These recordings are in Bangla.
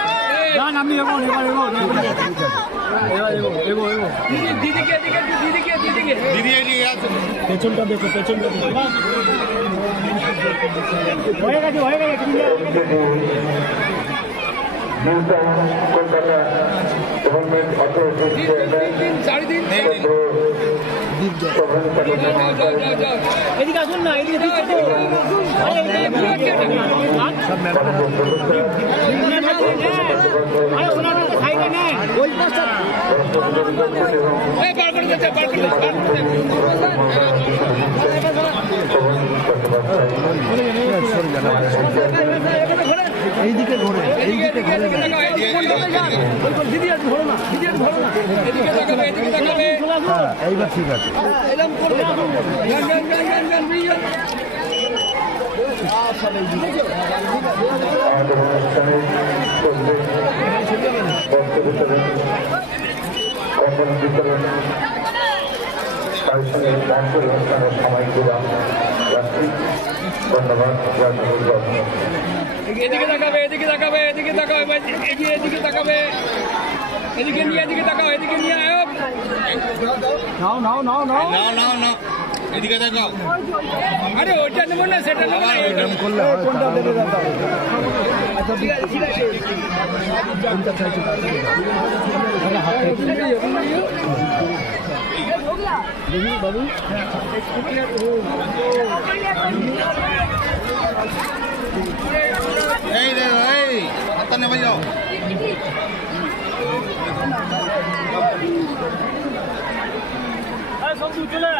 আমি দিদিকে পেছনটা দেখো পেছনটা দেখো হয়ে গেছে কলকাতা গভর্নমেন্ট অথরিটি এদিকে আসুন না এদিকে এইদিকে ঘোরে এইদিকে ঘোরে দিদি আর ধরো না দিদি আর ধরো না এইবার ঠিক আছে ধন্যবাদ। এদিকে তাকাবে এদিকে তাকাবে এদিকে তাকাবে এগিয়ে এদিকে তাকাবে এদিকে নিয়ে তাকাও এদিকে নিয়ে আয় নাও এদিকে তাকাও আরে ওটা নেব না সেটা নেব না এরকম করলে কোনটা দেবে দাদা আচ্ছা ঠিক আছে কোনটা চাইছো আরে হাত দেখি বাবু এই দেখো এই হাতটা নেমে যাও সব চলে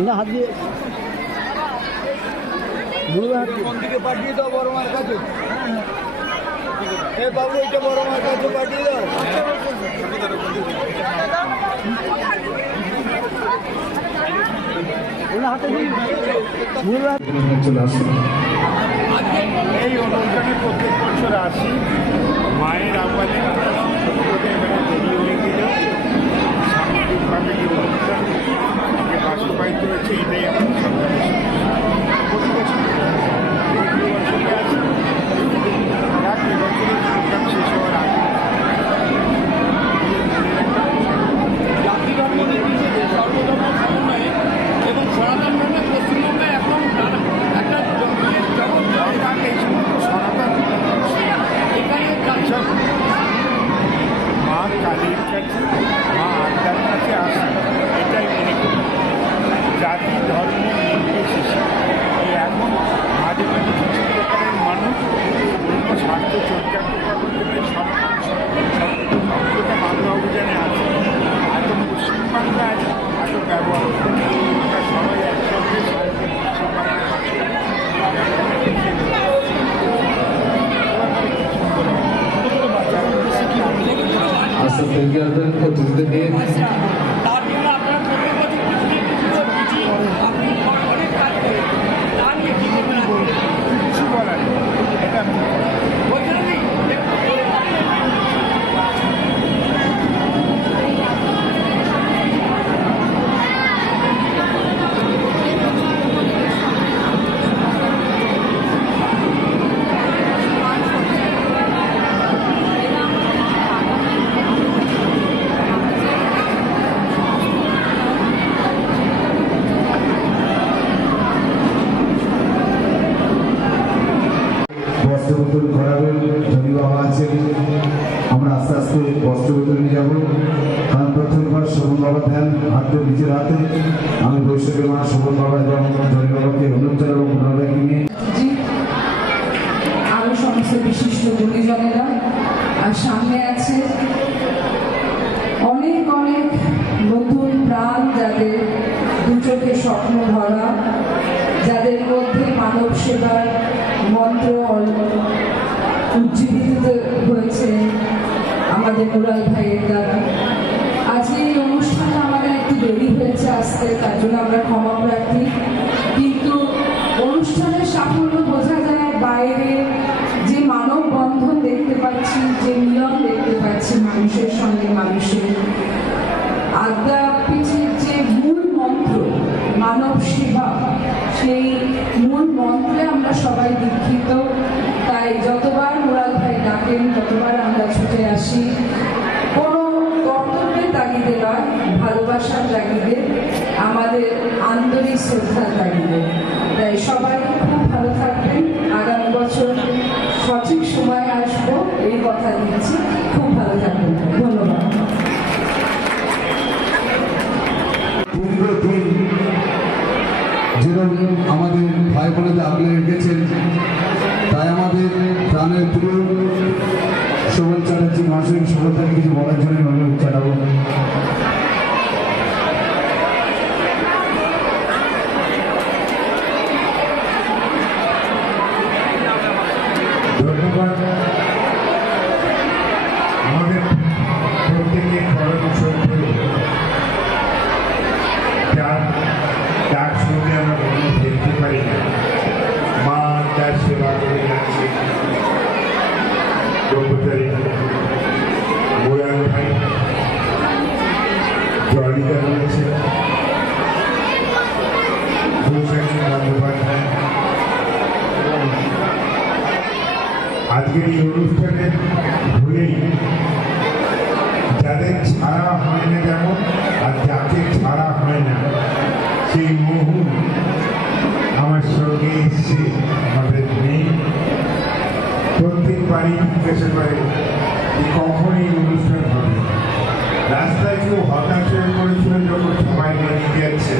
না হাত দিয়ে কোন দিকে পাঠিয়ে দাও বড় মার কাছে বাবু এটা বড় মার কাছে পাঠিয়ে দাও এই অনুষ্ঠানে প্রত্যেক বছর আসি মায়ের আহ্বানে দেরি হয়ে গেলেও সামাজিকভাবে এই অনুষ্ঠান যে বাস্তবায়িত হয়েছে এটাই এখন প্রতি বছর আসি এবছরের প্রোগ্রাম শেষ হওয়ার আগে জাতি ধর্ম নির্বিশেষে সর্বধর্ম সমন্বয়ে এবং সনাতন ধর্মের পশ্চিমবঙ্গে এখন একটা সরকার এই সমস্ত সনাতন এখানে সব মা কালীর কাছে মা আত্মার কাছে আসে এটাই মনে করি জাতি ধর্ম নির্বিশেষে এই এখন মাঝে মাঝে কিছু প্রকারের মানুষ অন্য স্বার্থ চরিতার্থ করার জন্য সবটা বাংলা অভিযানে আছে এত পশ্চিমবাংলায় এত ব্যবহার ওটা সবাই একসঙ্গে আচ্ছা তৈরি আসবেন অতিথিদের নিয়ে তার জন্য আপনারা আপনি অনেক কাজ করেন তা নিয়ে কি কিছু বলার এটা বলছেন বস্ত্র ঘোরাবেন যদি বাবা আছেন আমরা আস্তে আস্তে বস্ত্র নিয়ে যাবো কারণ প্রথমবার শোভন বাবা ধ্যান হাতে নিজের হাতে আমি বৈশাখের মা শোভন বাবা এবং জনি বাবাকে অনুরোধ জানাবো বাবাকে নিয়ে আরো সমস্ত সমস্ত বিশিষ্ট গুণীজনেরা, আর সামনে আছে অনেক অনেক নতুন প্রাণ, যাদের দু চোখে স্বপ্ন ভরা, যাদের মধ্যে মানব সেবার মন্ত্র উজ্জীবিত হয়েছে আমাদের মুরাল ভাইয়ের দ্বারা। আজকে এই অনুষ্ঠানে আমাদের একটু দেরি হয়েছে আসতে, তার জন্য আমরা ক্ষমা প্রার্থী, কিন্তু অনুষ্ঠানের সাফল্য বোঝা যায় বাইরে যে মানব বন্ধন দেখতে পাচ্ছি, যে নিয়ম দেখতে পাচ্ছি মানুষের সঙ্গে মানুষের, আদ্যাপীঠের যে মূল মন্ত্র মানব সেবা, সেই মূল মন্ত্রে আমরা সবাই দীক্ষিত। তাই যতবার মুরাল ভাই ডাকেন ততবার আমরা ছুটে আসি, কোনো কর্তব্যের তাগিদে নয়, ভালোবাসার তাগিদে, আমাদের আন্তরিক শ্রদ্ধার তাগিদে। তাই সবাই খুব ভালো থাকবেন, আগামী বছর সঠিক সময় আসবো এই কথা দিচ্ছি। খুব ভালো থাকবেন, ধন্যবাদ। দীর্ঘদিন যেরকম আমাদের ভাই বোনেদের আগলে রেখেছেন, তাই আমাদের প্রাণের প্রিয় শোভন চ্যাটার্জি মহাশয় শোভনটাকে কিছু বলার জন্য অনুরোধ জানাবো। ধন্যবাদ। আমাদের প্রত্যেকের পরম সত্য, যার ডাক শুনলে আমরা মনে ফেলতে পারি না, মা তার সেবা করে যাচ্ছে ব্রহ্মচারী মুরাল ভাই, জলিতা রয়েছে, ভূষণ বন্দ্যোপাধ্যায়। আজকের এই অনুষ্ঠানের ভুলেই যাদের ছাড়া হয় না যেমন, আর যাকে ছাড়া হয় না সেই মোহ আমার সঙ্গে এসছে, আমাদের নেই। প্রত্যেকবারই জিজ্ঞাসা করে যে কখন এই অনুষ্ঠান হবে। রাস্তায় কেউ হতাশ হয়ে পড়েছিল যখন সবাই বেরিয়ে যাচ্ছে,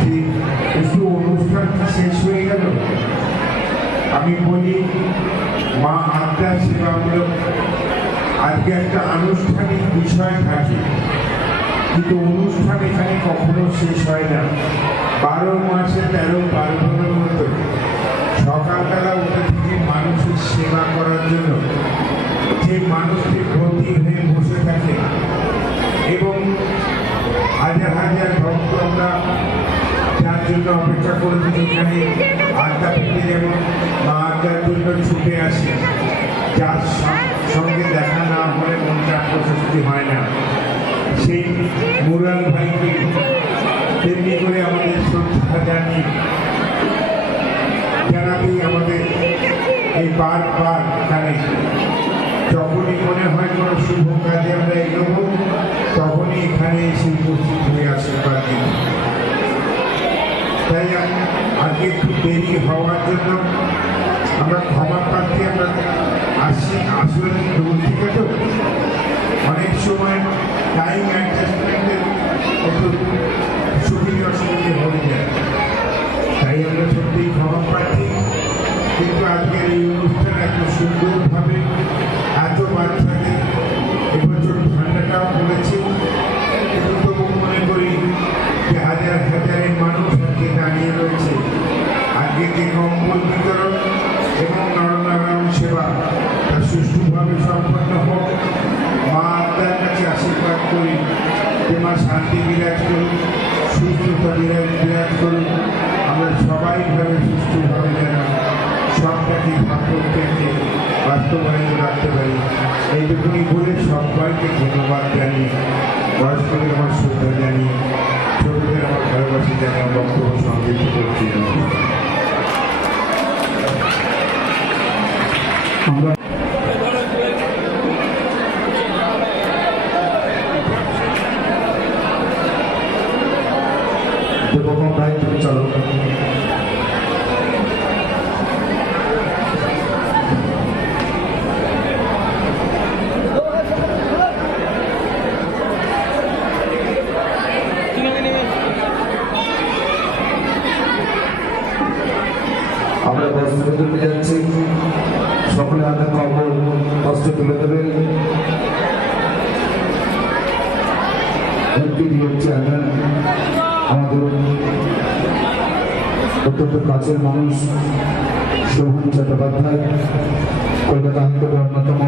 যে একটু অনুষ্ঠান শেষ হয়ে গেল। আমি বলি মা আত্মার সেবামূলক আজকে একটা আনুষ্ঠানিক বিষয় থাকে, কিন্তু অনুষ্ঠান এখানে কখনো শেষ হয় না। 12 মাসে 13 পার্বণের মতো সকালবেলা উঠে থেকে মানুষের সেবা করার জন্য যে মানুষটি ভর্তি হয়ে বসে থাকে, এবং হাজার হাজার ভক্ত আমরা যার জন্য অপেক্ষা করেছি, এখানে আদ্যাপীঠে যেমন মা আদ্যার জন্য ছুটে আসে, যার সঙ্গে দেখা না হলে মনটা প্রশস্তি হয় না, সেই মুরাল ভাইকে তেমনি করে আমাদের শ্রদ্ধা জানাতেই আমাদের এই বারবার এখানে যখনই মনে হয় কোনো শুভ কাজে আমরা এগোবো, তখনই এখানে এসে উপস্থিত হয়ে আশীর্বাদ দিই। তাই আজকে একটু দেরি হওয়ার জন্য আমরা ক্ষমা প্রার্থী। আমরা আসলে দূর থেকে তো অনেক সময় টাইম অ্যাডজাস্টমেন্টের একটু সুবিধে অসুবিধে হয়ে যায়, তাই আমরা সত্যিই ক্ষমা প্রার্থী। কিন্তু আজকের এই অনুষ্ঠান এত সুন্দরভাবে, এত বাচ্চাদের এবছর ঠান্ডাটাও পড়েছে, কিন্তু তবু মনে করি যে হাজার হাজারের মানুষ আজকে দাঁড়িয়ে রয়েছে। আজকে যে কম্বল বিতরণ এবং নরনারায়ণ সেবা তা সুষ্ঠুভাবে সম্পন্ন হোক। মা আত্মার কাছে আশীর্বাদ করি যে মা শান্তি বিরাজ করুন, সুস্থতা বিরাজ করুন। আমরা সবাই ভাবে সুস্থভাবে যেন সবটাকে ভাবকে বাস্তবায়িত রাখতে পারি, এইটুকুনি বলে সবাইকে ধন্যবাদ জানিয়ে, বয়স্কদের আমার শ্রদ্ধা জানিয়ে, ছোটদের আমার ভালোবাসি জানিয়ে আমার বক্তব্য সংক্ষিপ্ত করছি। আমরা দেবকম রায় পরিচালক, আমরা বস্ত্র তুলে যাচ্ছে। সকলে হাতে কবর বস্ত্র তুলে দেবেন। আমাদের অত্যন্ত কাছের মানুষ শোভন চট্টোপাধ্যায়, কলকাতা হাইকোর্টের অন্যতম।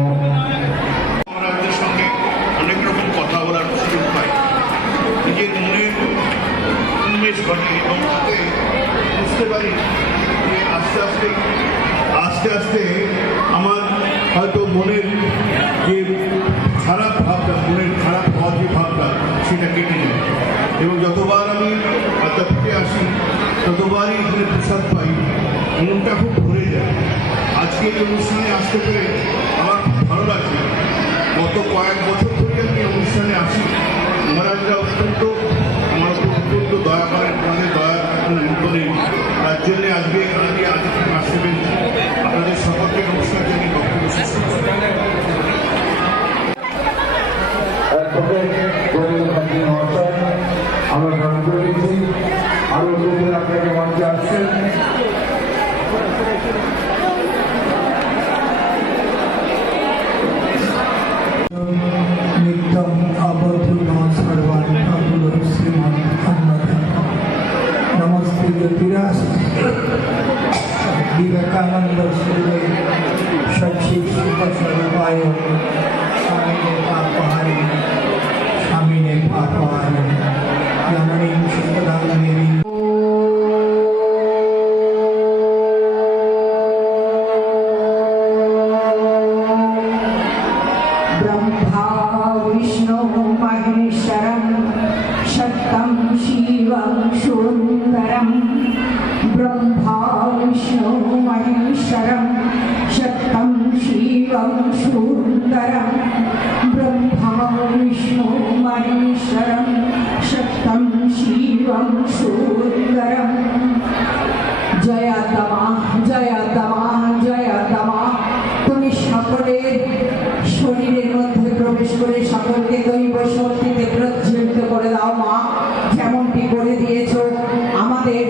আমাদের সঙ্গে অনেক রকম কথা বলার সুযোগ পাই, নিজের মনে উন্মেষ ঘটে এবং তাতে বুঝতে পারি যে আস্তে আস্তে আমার হয়তো মনের যে খারাপ ভাবটা, মনের খারাপ হওয়ার যে ভাবটা, সেটা কেটে যায়। এবং যতবার আমি আধ্যাত্মিকে আসি ততবারই এখানে প্রসাদ পাই, মনটা খুব ভরে যায়। আজকে এই অনুষ্ঠানে আসতে পেরে আমার খুব ভালো লাগছে। গত কয়েক বছর ধরে আমি অনুষ্ঠানে আসি, মহারাজরা আমার অত্যন্ত দয়া করেন, তাদের দয়া নেই। তার জন্যে আজকে আসতে পেরেছি। আপনাদের সকলকে নমস্কার জানিয়ে বক্তব্য শেষ করছি। আমরা গ্রহণ করে নিচ্ছি। আরো লোকের আপনাকে মঞ্চে আসছেন। নিত্যম আবদ্ধ সর্বান প্রভুর শ্রীমান নমস্তে জ্যোতিরাস বিবেকানন্দ সুরে সচিব সুখস্বরূপায় স্বামীনে পাপহারি স্বামীনে পাপহারি জননী সুতরাং দেবী। ब्रह्मा विष्णु महेश्वरं शक्तं शिवं सुन्दरं। ब्रह्मा विष्णु महेश्वरं शक्तं शिवं सुन्दरं। ब्रह्मा विष्णु महेश्वरं शक्तं शिवं सुन्दरं। जयतमा जयतमा जयतमा। তুমি সকলের শরীরের মধ্যে প্রবেশ করে সকলকে দৈব শক্তিতে প্রজ্বলিত করে দাও মা, যেমনটি করে দিয়েছ আমাদের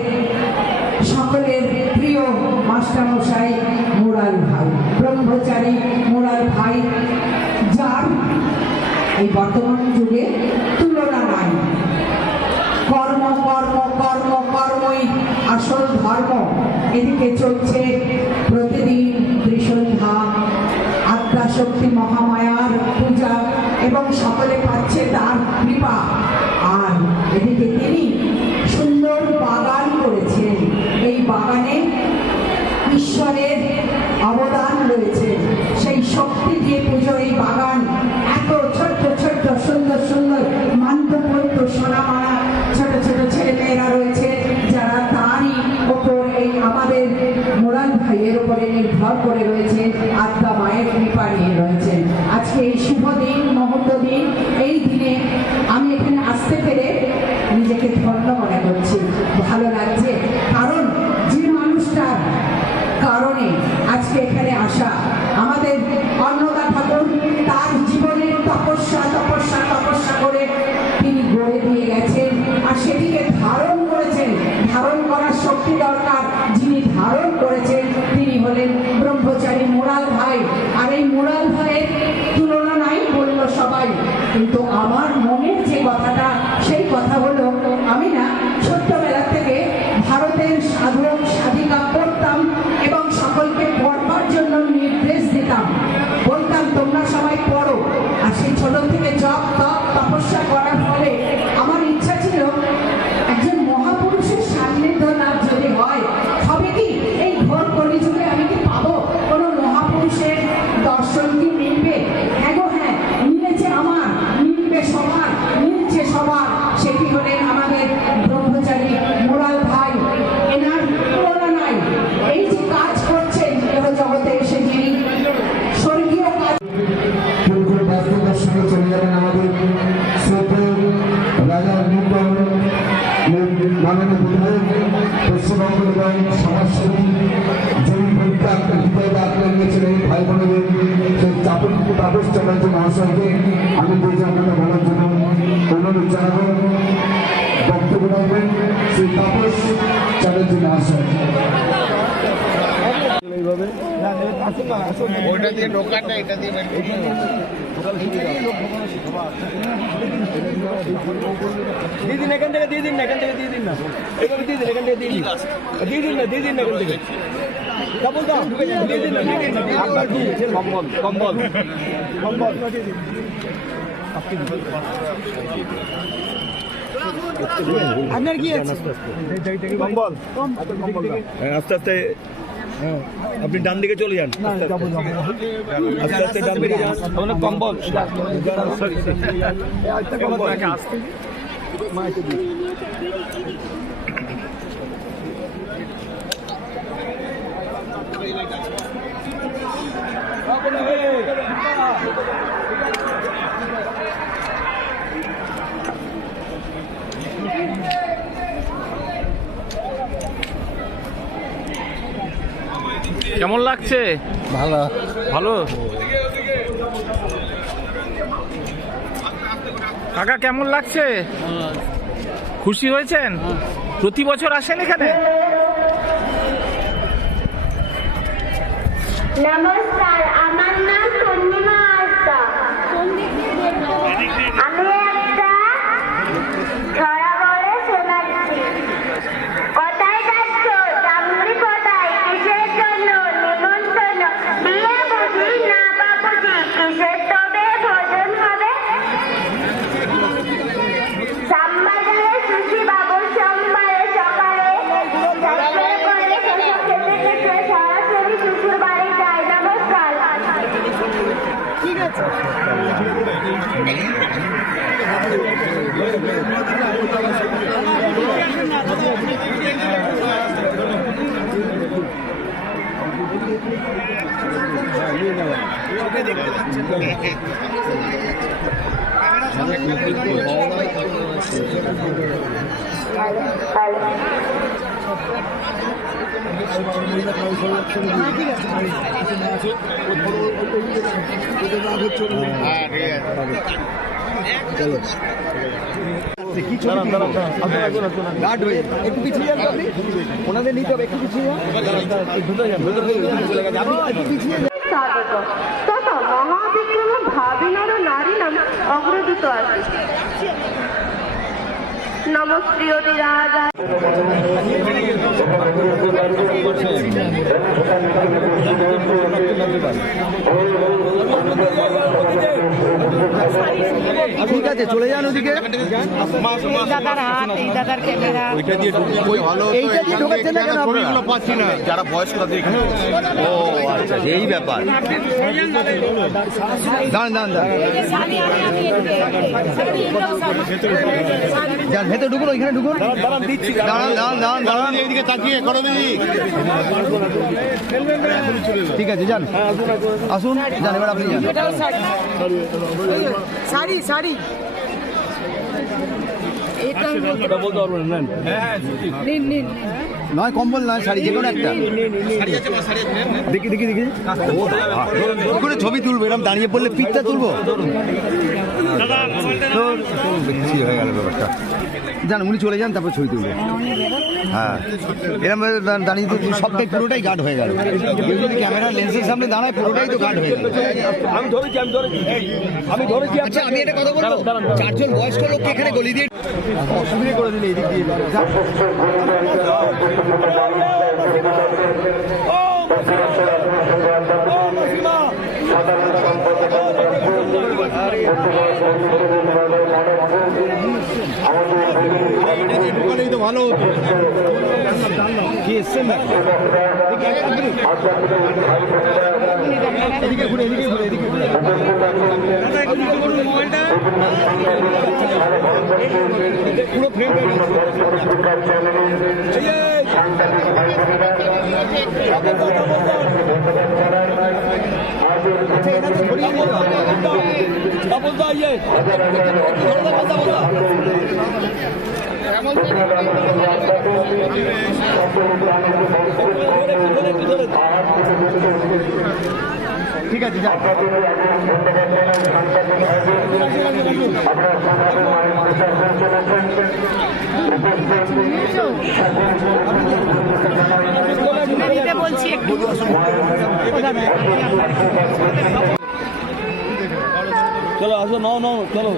সকলের প্রিয় মাস্টারমশাই মুরাল ভাই, ব্রহ্মচারী মুরাল ভাই, যার এই বর্তমান যুগে তুলনা নাই। কর্ম কর্ম কর্ম কর্মই আসল ধর্ম। এদিকে চলছে প্রতিদিন ত্রিসন্ধ্যা, আদ্যাশক্তি মহামায়ার পূজা এবং সকলে পাচ্ছে তার কৃপা। আর এদিকে তিনি সুন্দর বাগান করেছেন, এই বাগানে ঈশ্বরের অবদান রয়েছে। সেই শক্তি দিয়ে পুজো এই বাগান। এত ছোট্ট ছোট্ট সুন্দর সুন্দর মান্যপত্য সোনামারা ছোট ছোট ছেলে মেয়েরা রয়েছে, যারা তারই ওপর এই আমাদের মুরাল ভাইয়ের উপরে নির্ভর করে রয়েছে, আত্মা মায়ের কৃপা নিয়ে রয়েছে। আজকে এই শুভ দিন, মুহূর্ত দিন, এই দিনে আমি এখানে আসতে পেরে নিজেকে ধন্য মনে করছি, ভালো লাগছে। কারণ যে মানুষটার কারণে আজকে এখানে আসা, আমাদের অন্নদা ঠাকুর তার জীবনের তপস্যা তপস্যা তপস্যা করে তিনি গড়ে দিয়ে গেছেন, আর সেটিকে ধারণ করেছেন। ধারণ করার শক্তি দরকার, যিনি ধারণ করেছেন তিনি হলেন ব্রহ্মচারী মুরাল ভাই। আর এই মুরাল ভাইয়ের তুলনা নাই বলল সবাই, কিন্তু আমার মনের যে কথাটা, সেই কথা হলো, আমি না ছোট্টবেলা থেকে ভারতের সাধক সাধিকা পড়তাম এবং সকলকে পড়বার জন্য নির্দেশ দিতাম, বলতাম তোমরা সবাই পড়ো। আর সেই ছোট থেকে জপ তপ তপস্যা করার ফলে আমার ইচ্ছা ছিল একজন মহাপুরুষের সান্নিধ্য লাভ যদি হয়, হবে কি এই ঘোর কলিযুগে আমি কি পাবো কোনো মহাপুরুষের দর্শন? কি মিলবে? হ্যাঁ গো হ্যাঁ, মিলেছে আমার, মিলবে সবার, মিলছে সবার। সেটি হলেন আমাদের ব্রহ্মচারী মুরাল ভাই। এনার তুলনা নাই। এই যে কাজ করছেন জগতে এসে, যিনি স্বর্গীয় কাজ ব্যস্ততার সঙ্গে চলে যাবেন আমাদের শ্রদ্ধেয় রাজা মাননীয় বিধায়ক, পশ্চিমবঙ্গ এবং সমাজসেবী, যিনি হৃদয় আক্রান্ত নিয়েছিলেন ভাই বোনেদের, সেই তাপস চ্যাটার্জি মহাশয়কে আমি দুজনকে বলার জন্য অনুরোধ জানাবো। বক্তব্য রাখবেন শ্রী তাপস চ্যাটার্জি মহাশয়। এইভাবে ওইটা দিয়ে ঢোকাটা এটা দিয়ে দিয়ে দিন এখান থেকে, দিয়ে দিন না, এখান থেকে দিয়ে দিন না, এইভাবে দিয়ে দিন, এখান থেকে দিয়ে দিন, দিয়ে দিন না, দিয়ে দিন না এখান থেকে। ডাবল দাও, দিয়ে দিন না, দিয়ে দিন না, আপনার কি কম্বল, কম্বল, কম্বল আপনার কি আছে? কম্বল, আস্তে আস্তে আপনি ডান দিকে চলে যান, আস্তে আস্তে ডান দিকে যান। কম্বল কেমন লাগছে? ভালো ভালো। কাকা কেমন লাগছে? খুশি হয়েছেন? প্রতি বছর আসেন এখানে? নমস্কার, আমার নাম পূর্ণিমা আস্তা। আমি একটা ছড়া বলে শোনাচ্ছি। কোথায় যাচ্ছ? জামুরি কোথায়? কিসের জন্য নিমন্ত্রণ? বিয়ে বুঝি না বাবুজি? কিসের তবে ভোজন হবে? শ্যামবাজারে সুশি বাবু সোমবারে সকালে চাকরি করে শশা খেতে খেতে সরাসরি শ্বশুর বাড়ি যায়। নমস্কার। ঠিক আছে। গার্ড হয়ে একটু পিছিয়ে যান, আপনি ওনাদের নিতে হবে, একটু পিছিয়ে যান, আপনি পিছিয়ে যান। স্বাগত তথা মহাবিক্রম ভাবিনর নারী নাম অগ্রদূত আছে। নমস্প্রিয় রাজা। ঠিক আছে, চলে যান ওদিকে। দাদার হাত, এই দাদার ক্যামেরা। এইটা দিয়ে ঢোকাচ্ছেন না কেন আপনারা? পাচ্ছি না যারা বয়স্ক তাদের এখানে। ও আচ্ছা, এই ব্যাপার। দাঁড়ান দাঁড়ান দাঁড়ান, যান ভেতরে ঢুকুন, ওইখানে ঢুকুন। দাঁড়ান দিচ্ছি, দাঁড়ান দাঁড়ান দাঁড়ান দাঁড়ান, এইদিকে তাকিয়ে করো দিদি। ঠিক আছে যান, আসুন যান, এবার আপনি যান। শাড়ি শাড়ি এটা বলতে পারবেন না, নিন নিন। নয় কম্বল নয় শাড়ি, যে কোনো একটা। দেখি দেখি দেখি, ওখানে ছবি তুলবো, এরকম দাঁড়িয়ে পড়লে পিঠটা তুলবো। বেশি হয়ে গেল ব্যাপারটা। যান, উনি চলে যান, তারপর ছবি তুলবে। হ্যাঁ, এরকম দাঁড়িয়ে তো সবটাই পুরোটাই গার্ড হয়ে গেল। কেউ যদি ক্যামেরা লেন্সের সামনে দাঁড়ায়, পুরোটাই তো গার্ড হয়ে গেল। আমি ধরেছি, আমি ধরেছি। আচ্ছা, আমি একটা কথা বলবো, চারজন বয়স্ক লোককে এখানে গলি দিয়ে অসুবিধা করে দিলে এদিক দিয়ে। তো ভালো হতো কি এসছেন না, এদিকে ঘুরে, এদিকে ঘুরে, এদিকে ঘুরে, পুরো ফ্রেম আচ্ছা, এনাদের ধরিয়ে নিয়ে বলতে ইয়ে ঠিক আছে যাই। দিতে বলছি একটু চলো আসো নাও নাও চলো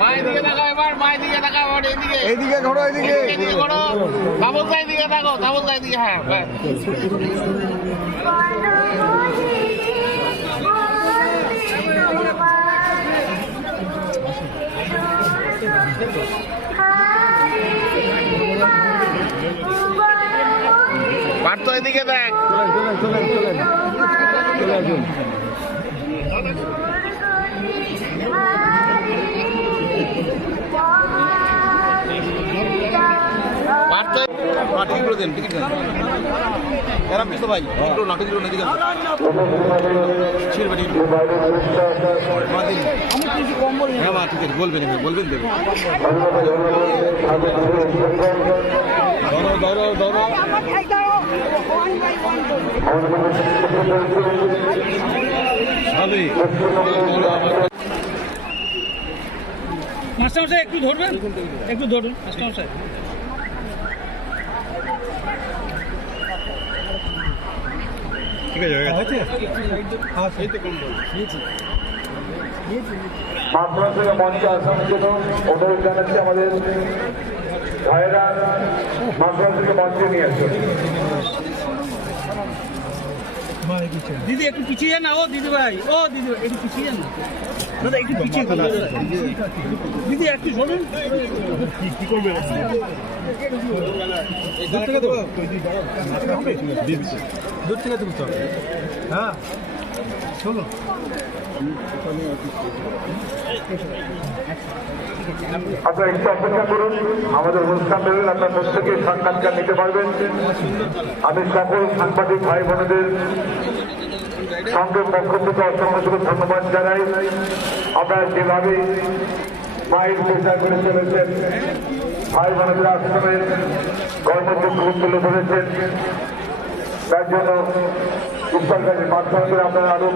মায়ের দিকে তাকাও, এবার মায়ের দিকে তাকাও, এবার এইদিকে এইদিকে ঘোরো, এইদিকে এদিকে করো, তাবলদার দিকে তাকাও, তাবলদার দিকে, হ্যাঁ ব্যাস। পার্থ এদিকে দেখ। পার্থ ঠিক করে দেন, টিকিট দেন। এরম কিছু ভাই একটু নাটক দিল এদিকে ছিল বাড়ি আমি কিছু কম বলি। হ্যাঁ মা ঠিক আছে, বলবেন বলবেন দেবেন। ধরো ধরো ধরো মাস্টারমশাই একটু ধরবেন, একটু ধরুন মাস্টারমশাই। ঠিক আছে হয়ে গেছে। মাধ্যম থেকে মঞ্চে আসার জন্য অনুরোধ জানাচ্ছি আমাদের ভাইয়েরা মাধ্যম থেকে মঞ্চে নিয়ে আসুন। দিদি একটু পিছিয়ে যান না, ও দিদি ভাই, ও দিদি ভাই একটু পিছিয়ে যান না দাদা, একটু পিছিয়ে যান দিদি, একটু শোনেন কি করবে দূর থেকে তুলতে হবে। হ্যাঁ শোনো আপনারা একটু অপেক্ষা করুন, আমাদের অনুষ্ঠান বেরোলে আপনার প্রত্যেকে সাক্ষাৎকার নিতে পারবেন। আমি সকল সাংবাদিক ভাই বোনেদের সঙ্গে পক্ষ থেকে অসংখ্য ধন্যবাদ জানাই। আপনারা যেভাবে মাইক প্রচার করে চলেছেন, ভাই বোনেদের আশ্রমের কর্মযোগ্য তুলে ধরেছেন, তার জন্য ঈশ্বর কাছে প্রার্থনা করে আপনারা আরো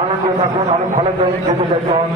আনন্দ থাকুন, আরো ভালো যেতে চাইছেন।